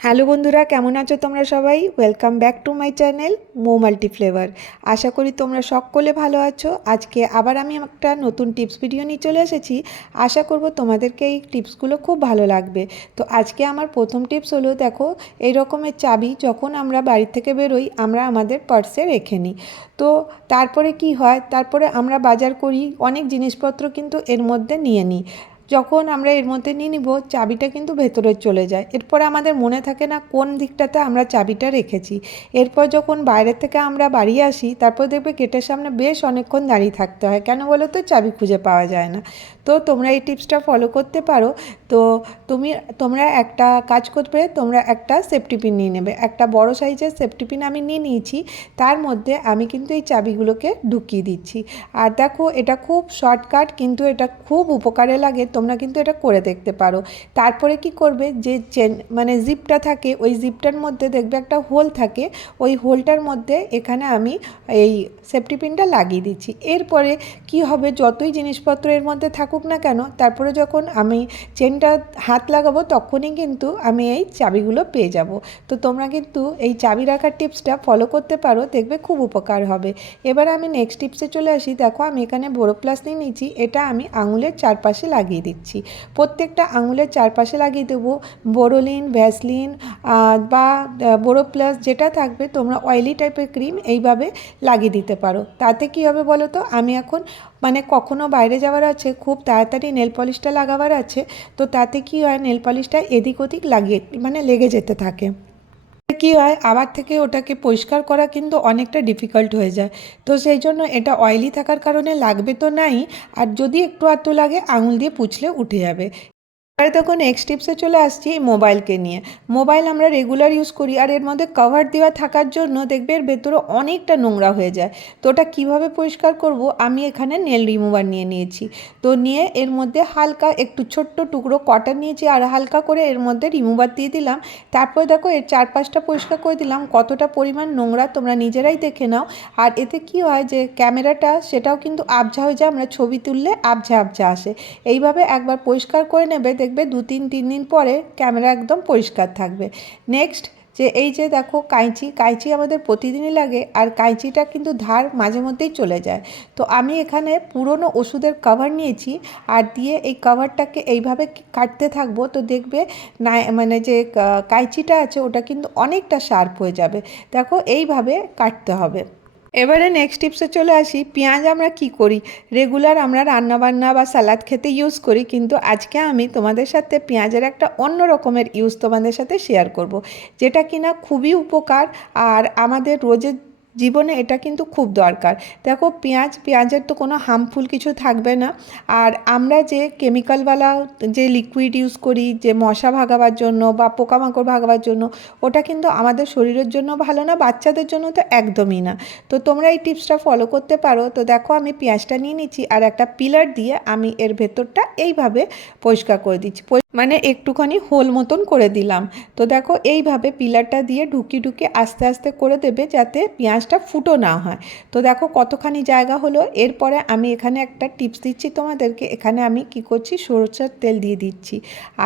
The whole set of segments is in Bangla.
হ্যালো বন্ধুরা, কেমন আছো তোমরা সবাই? Welcome back to my channel Mo multi flavour. আশা করি তোমরা সকলে ভালো আছো। আজকে আবার আমি একটা নতুন টিপস ভিডিও নিয়ে চলে এসেছি। আশা করব তোমাদেরকে এই টিপসগুলো খুব ভালো লাগবে। তো আজকে আমার প্রথম টিপস হলো, দেখো এই রকমের চাবি যখন আমরা বাড়ি থেকে বেরোই আমরা আমাদের পার্সে রেখে নিই। তো তারপরে কি হয়, তারপরে আমরা বাজার করি, অনেক জিনিসপত্র কিন্তু এর মধ্যে নিয়ে নিই। যখন আমরা এর মধ্যে নিয়ে নিব, চাবিটা কিন্তু ভেতরে চলে যায়। এরপরে আমাদের মনে থাকে না কোন দিকটাতে আমরা চাবিটা রেখেছি। এরপর যখন বাইরে থেকে আমরা বাড়ি আসি, তারপর দেখবে গেটের সামনে বেশ অনেকক্ষণ দাঁড়িয়ে থাকতে হয়, কেন বলো তো? চাবি খুঁজে পাওয়া যায় না। তো তোমরা এই টিপসটা ফলো করতে পারো। তো তোমরা একটা কাজ করবে, তোমরা একটা সেফটি পিন নিয়ে নেবে। একটা বড় সাইজের সেফটি পিন আমি নিয়ে নিয়েছি। তার মধ্যে আমি কিন্তু এই চাবিগুলোকে ঢুকিয়ে দিচ্ছি। আর দেখো, এটা খুব শর্টকাট, কিন্তু এটা খুব উপকারে লাগে। তোমরা কিন্তু এটা করে দেখতে পারো। তারপরে কি করবে, যে চেন মানে জিপটা থাকে, ওই জিপটার মধ্যে দেখবে একটা হোল থাকে। ওই হোলটার মধ্যে এখানে আমি এই সেফটি পিনটা লাগিয়ে দিচ্ছি। এরপরে কি হবে, যতই জিনিসপত্র এর মধ্যে থাকুক না কেন, তারপরে যখন আমি চেনটা হাত লাগাবো তখনই কিন্তু আমি এই চাবিগুলো পেয়ে যাব। তো তোমরা কিন্তু এই চাবি রাখার টিপসটা ফলো করতে পারো, দেখবে খুব উপকার হবে। এবার আমি নেক্সট টিপসে চলে আসি। দেখো আমি এখানে বোরো প্লাস নিয়ে নিয়েছি। এটা আমি আঙুলের চারপাশে লাগিয়ে দিচ্ছি। প্রত্যেকটা আঙুলের চারপাশে লাগিয়ে দেবো। বোরোলিন, ভ্যাসলিন বা বোরো প্লাস যেটা থাকবে, তোমরা অয়েলি টাইপের ক্রিম এইভাবে লাগিয়ে দিতে পারো। তাতে কি হবে বলো তো? আমি এখন কখনো বাইরে যাওয়ার আছে, খুব তাড়াতাড়ি নেল পলিশটা লাগাবার আছে, তো তাতে কি হয়, নেল পলিশটা এদিক ওদিক লাগিয়ে লেগে যেতে থাকে। কি হয়, আবার থেকে ওটাকে পরিষ্কার করা কিন্তু অনেকটা ডিফিকাল্ট হয়ে যায়। তো সেই জন্য এটা অয়েলি থাকার কারণে লাগবে তো নাই, আর যদি একটু আধটু লাগে আঙুল দিয়ে পুছলে উঠে যাবে। এবারে তখন নেক্সট টিপসে চলে আসছি এই মোবাইলকে নিয়ে। মোবাইল আমরা রেগুলার ইউজ করি, আর এর মধ্যে কভার দেওয়া থাকার জন্য দেখবে এর ভেতরে অনেকটা নোংরা হয়ে যায়। তো ওটা কীভাবে পরিষ্কার করব, আমি এখানে নেল রিমুভার নিয়ে নিয়েছি। তো নিয়ে এর মধ্যে হালকা একটু ছোট্ট টুকরো কটন নিয়েছি, আর হালকা করে এর মধ্যে রিমুভার দিয়ে দিলাম। তারপর দেখো এর চারপাশটা পরিষ্কার করে দিলাম। কতটা পরিমাণ নোংরা তোমরা নিজেরাই দেখে নাও। আর এতে কি হয়, যে ক্যামেরাটা সেটাও কিন্তু আবঝা হয়ে যায়, আমরা ছবি তুললে আবঝা আবঝা আসে। এইভাবে একবার পরিষ্কার করে নেবে, দেখবে 2-3 দিন পরে ক্যামেরা একদম পরিষ্কার থাকবে। নেক্সট, যে এই যে দেখো কাঁচি, কাঁচি আমাদের প্রতিদিনই লাগে, আর কাঁচিটা কিন্তু ধার মাঝে মধ্যেই চলে যায়। তো আমি এখানে পুরনো ওষুধের কভার নিয়েছি, আর দিয়ে এই কভারটাকে এইভাবে কাটতে থাকবো। তো দেখবে না, যে কাঁচিটা আছে ওটা কিন্তু অনেকটা শার্প হয়ে যাবে। দেখো এইভাবে কাটতে হবে। এবারে নেক্সট টিপসে চলে আসি। পেঁয়াজ আমরা কি করি, রেগুলার আমরা রান্নাবান্না বা সালাদ খেতে ইউজ করি, কিন্তু আজকে আমি তোমাদের সাথে পেঁয়াজের একটা অন্য রকমের ইউজ তোমাদের সাথে শেয়ার করব, যেটা কিনা খুবই উপকার, আর আমাদের রোজের জীবনে এটা কিন্তু খুব দরকার। দেখো পেঁয়াজের তো কোনো হার্মফুল কিছু থাকবে না। আর আমরা যে কেমিক্যালওয়ালা যে লিকুইড ইউজ করি, যে মশা ভাগাবার জন্য বা পোকামাকড় ভাগাবার জন্য, ওটা কিন্তু আমাদের শরীরের জন্য ভালো না, বাচ্চাদের জন্য তো একদমই না। তো তোমরা এই টিপসটা ফলো করতে পারো। তো দেখো আমি পেঁয়াজটা নিয়ে নিচ্ছি, আর একটা পিলার দিয়ে আমি এর ভেতরটা এইভাবে পরিষ্কার করে দিচ্ছি, একটুখানি হোল মতন করে দিলাম। তো দেখো এইভাবে পিলারটা দিয়ে ঢুকি ঢুকি আস্তে আস্তে করে দেবে, যাতে পেঁয়াজটা ফুটো না হয়। তো দেখো কতখানি জায়গা হলো। এরপরে আমি এখানে একটা টিপস দিচ্ছি তোমাদেরকে। এখানে আমি কি করছি, সরষের তেল দিয়ে দিচ্ছি,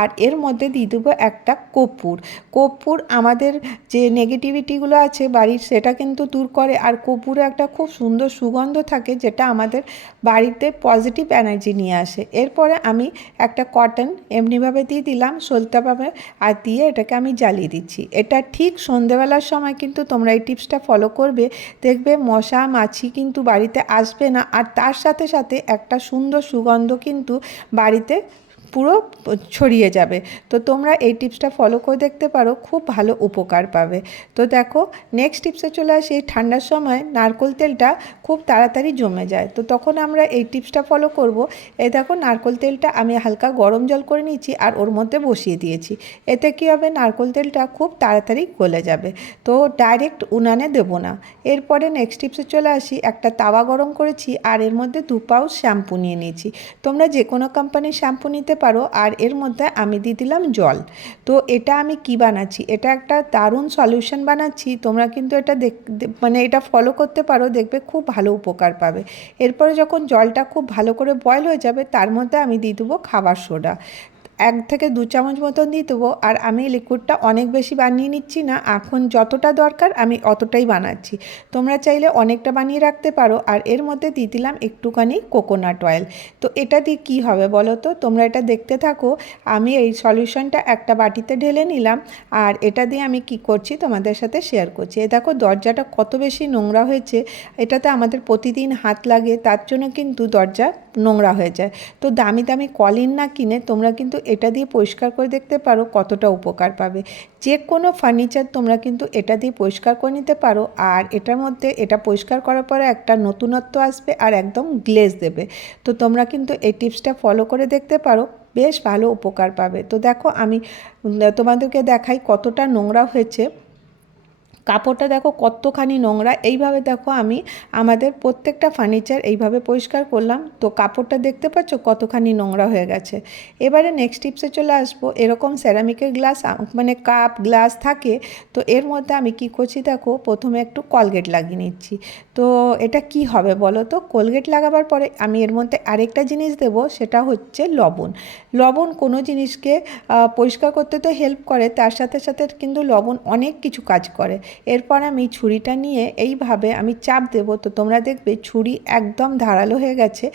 আর এর মধ্যে দিয়ে দেবো একটা কর্পূর। কর্পূর আমাদের যে নেগেটিভিটিগুলো আছে বাড়ির, সেটা কিন্তু দূর করে। আর কর্পূরে একটা খুব সুন্দর সুগন্ধ থাকে, যেটা আমাদের বাড়িতে পজিটিভ এনার্জি নিয়ে আসে। এরপরে আমি একটা কটন এমনিভাবে দিয়ে দিলাম সলতেভাবে, আর দিয়ে এটাকে আমি জ্বালিয়ে দিচ্ছি। এটা ঠিক সন্ধেবেলার সময় কিন্তু তোমরা এই টিপসটা ফলো করবে, দেখবে মশা মাছি কিন্তু বাড়িতে আসবে না, আর তার সাথে সাথে একটা সুন্দর সুগন্ধ কিন্তু বাড়িতে পুরো ছড়িয়ে যাবে। তো তোমরা এই টিপসটা ফলো করে দেখতে পারো, খুব ভালো উপকার পাবে। তো দেখো নেক্সট টিপসে চলে আসি। এই ঠান্ডার সময় নারকেল তেলটা খুব তাড়াতাড়ি জমে যায়, তো তখন আমরা এই টিপসটা ফলো করব। এই দেখো নারকেল তেলটা আমি হালকা গরম জল করে নিয়েছি, আর ওর মধ্যে বসিয়ে দিয়েছি। এতে কী হবে, নারকেল তেলটা খুব তাড়াতাড়ি গলে যাবে। তো ডাইরেক্ট উনানে দেবো না। এরপরে নেক্সট টিপসে চলে আসি। একটা তাওয়া গরম করেছি, আর এর মধ্যে 2 পাউচ শ্যাম্পু নিয়ে নিয়েছি। তোমরা যে কোনো কোম্পানির শ্যাম্পু নিতে পারো। আর এর মধ্যে আমি দিয়ে দিলাম জল। তো এটা আমি কি বানাচ্ছি, এটা একটা দারুণ সলিউশন বানাচ্ছি। তোমরা কিন্তু এটা এটা ফলো করতে পারো, দেখবে খুব ভালো উপকার পাবে। এরপরে যখন জলটা খুব ভালো করে বয়েল হয়ে যাবে, তার মধ্যে আমি দিয়ে দেবো খাবার সোডা। 1 থেকে 2 চামচ মতন দিয়ে দেবো। আর আমি লিকুইডটা অনেক বেশি বানিয়ে নিচ্ছি না, এখন যতটা দরকার আমি অতটাই বানাচ্ছি। তোমরা চাইলে অনেকটা বানিয়ে রাখতে পারো। আর এর মধ্যে দিয়ে দিলাম একটুখানি কোকোনাট অয়েল। তো এটা দিয়ে কী হবে বলো তো, তোমরা এটা দেখতে থাকো। আমি এই সলিউশনটা একটা বাটিতে ঢেলে নিলাম, আর এটা দিয়ে আমি কি করছি তোমাদের সাথে শেয়ার করছি। এই দেখো দরজাটা কত বেশি নোংরা হয়েছে, এটাতে আমাদের প্রতিদিন হাত লাগে, তার জন্য কিন্তু দরজা নোংরা হয়ে যায়। তো দামি দামি কলিন না কিনে তোমরা কিন্তু এটা দিয়ে পরিষ্কার করে দেখতে পারো, কতটা উপকার পাবে। যে কোনো ফার্নিচার তোমরা কিন্তু এটা দিয়ে পরিষ্কার করে নিতে পারো। আর এটার মধ্যে এটা পরিষ্কার করার পরে একটা নতুনত্ব আসবে আর একদম গ্লেজ দেবে। তো তোমরা কিন্তু এই টিপসটা ফলো করে দেখতে পারো, বেশ ভালো উপকার পাবে। তো দেখো আমি তোমাদেরকে দেখাই কতটা নোংরা হয়েছে। কাপড়টা দেখো কতখানি নোংরা। এইভাবে দেখো আমি আমাদের প্রত্যেকটা ফার্নিচার এইভাবে পরিষ্কার করলাম। তো কাপড়টা দেখতে পাচ্ছ কতখানি নোংরা হয়ে গেছে। এবারে নেক্সট টিপসে চলে আসবো। এরকম সেরামিকের গ্লাস মানে কাপ গ্লাস থাকে, তো এর মধ্যে আমি কি করছি দেখো, প্রথমে একটু কোলগেট লাগিয়ে নিচ্ছি। তো এটা কি হবে বলো তো, কোলগেট লাগাবার পরে আমি এর মধ্যে আরেকটা জিনিস দেব, সেটা হচ্ছে লবণ। লবণ কোনো জিনিসকে পরিষ্কার করতে তো হেল্প করে, তার সাথে সাথে কিন্তু লবণ অনেক কিছু কাজ করে। এরপর আমি ছুরিটা নিয়ে এইভাবে আমি চাপ দেব, তো তোমরা দেখবে ছুরি একদম ধারালো হয়ে গেছে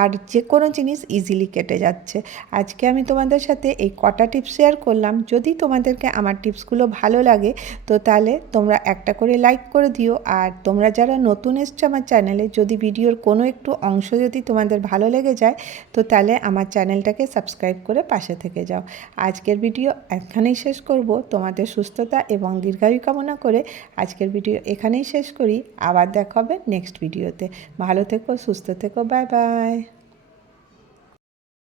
আর যে কোনো জিনিস ইজিলি কেটে যাচ্ছে। আজকে আমি তোমাদের সাথে এই কটা টিপস শেয়ার করলাম। যদি তোমাদেরকে আমার টিপসগুলো ভালো লাগে তো তাহলে তোমরা একটা করে লাইক করে দিও। আর তোমরা যারা নতুন এসছো আমার চ্যানেলে, যদি ভিডিওর কোনো একটু অংশ যদি তোমাদের ভালো লেগে যায় তো তাহলে আমার চ্যানেলটাকে সাবস্ক্রাইব করে পাশে থেকে যাও। আজকের ভিডিও এখানেই শেষ করব। তোমাদের সুস্থতা এবং দীর্ঘায়ু কামনা করে আজকের ভিডিও এখানেই শেষ করি। আবার দেখা হবে নেক্সট ভিডিওতে। ভালো থেকো, সুস্থ থেকো, বাই বাই।